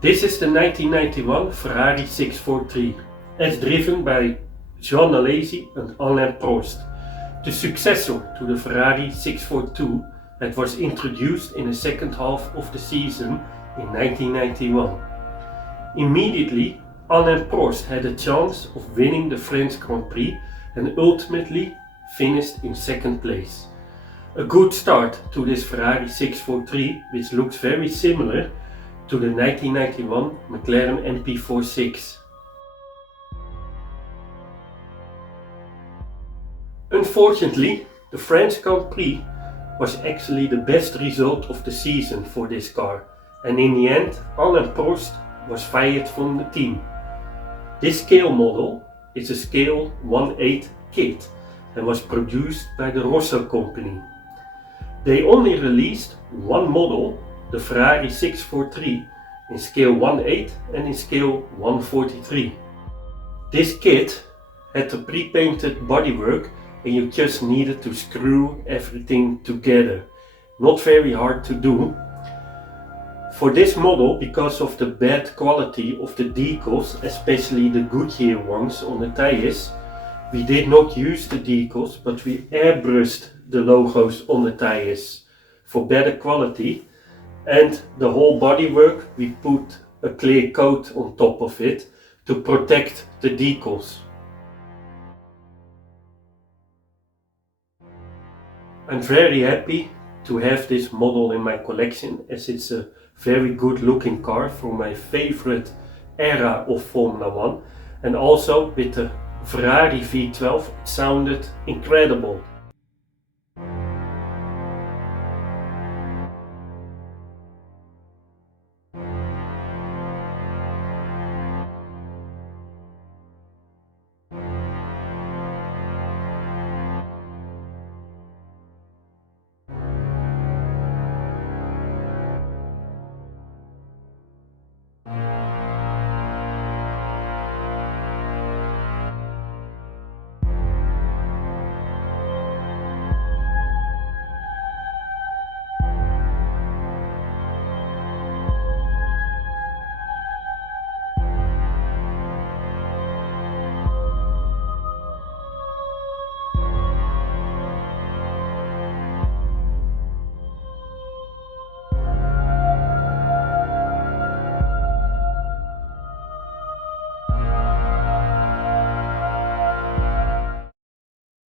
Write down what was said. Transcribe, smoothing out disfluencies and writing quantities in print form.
This is the 1991 Ferrari 643, as driven by Jean-Claude and Alain Prost, the successor to the Ferrari 642 that was introduced in the second half of the season in 1991. Immediately, Alain Prost had a chance of winning the French Grand Prix and ultimately finished in second place. A good start to this Ferrari 643, which looks very similar to the 1991 McLaren MP46. Unfortunately, the French Grand Prix was actually the best result of the season for this car, and in the end Alain Prost was fired from the team. This scale model is a scale 1/8 kit and was produced by the Rosso company. They only released one model, the Ferrari 643, in scale 1/8 and in scale 1/43. This kit had a pre-painted bodywork and you just needed to screw everything together. Not very hard to do. For this model, because of the bad quality of the decals, especially the Goodyear ones on the tires, we did not use the decals, but we airbrushed the logos on the tires for better quality, and the whole bodywork we put a clear coat on top of it to protect the decals. I'm very happy to have this model in my collection, as it's a very good looking car from my favorite era of Formula 1, and also with the Ferrari V12 it sounded incredible.